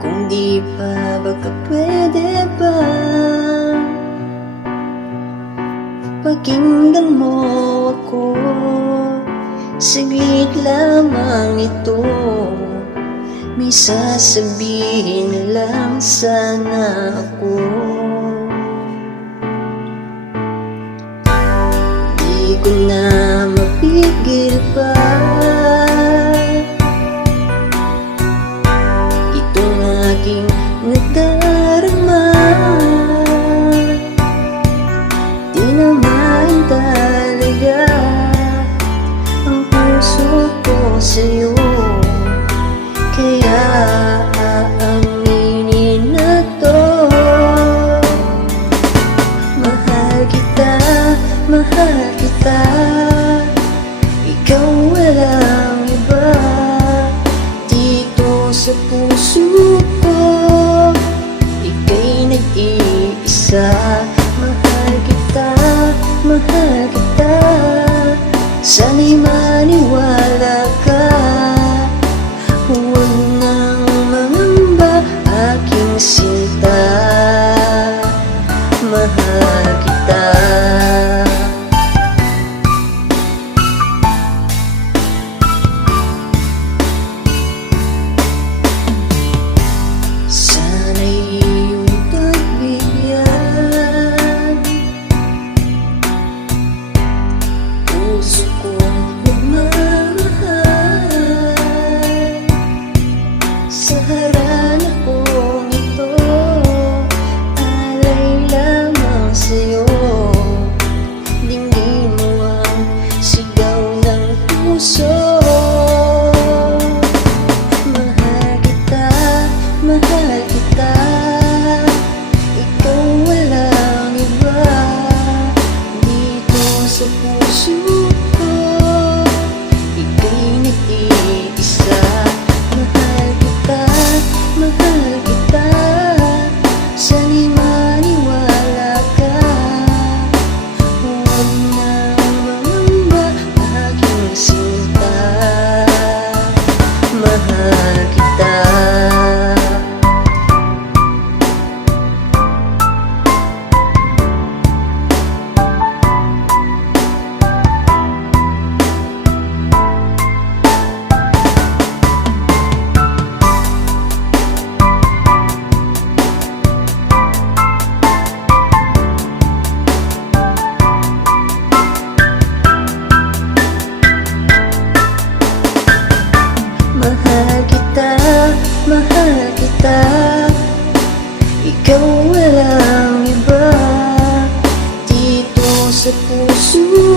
Kung di pa, baka pwede ba pakinggan mo ako? Saglit lamang ito, may sasabihin lang sana ako. Di ko na mapigil pa itong aking nadarama. Di naman talaga ang puso ko sa'yo, kaya aaminin na to. Mahal kita, mahal kita, ikaw walang iba. Dito sa puso ko, ika'y nag-iisa. Mahal kita, mahal kita, sana'y maniwala ka. Huwag nang mangamba, aking sinta. Mahal kita. Sana'y iyong pagbigyan puso kong magmamahal. Sa harana kong ito, alay lamang sa'yo. Dinggin mo ang sigaw ng puso. Mahal kita, mahal kita, ikaw walang iba. Dito sa puso ko, ika'y nag-iisa. Mahal kita, mahal kita, sana'y maniwala ka. Huwag nang mangamba, aking sinta. Mahal kita. Mahal kita, mahal kita, ikaw walang iba. Dito sa puso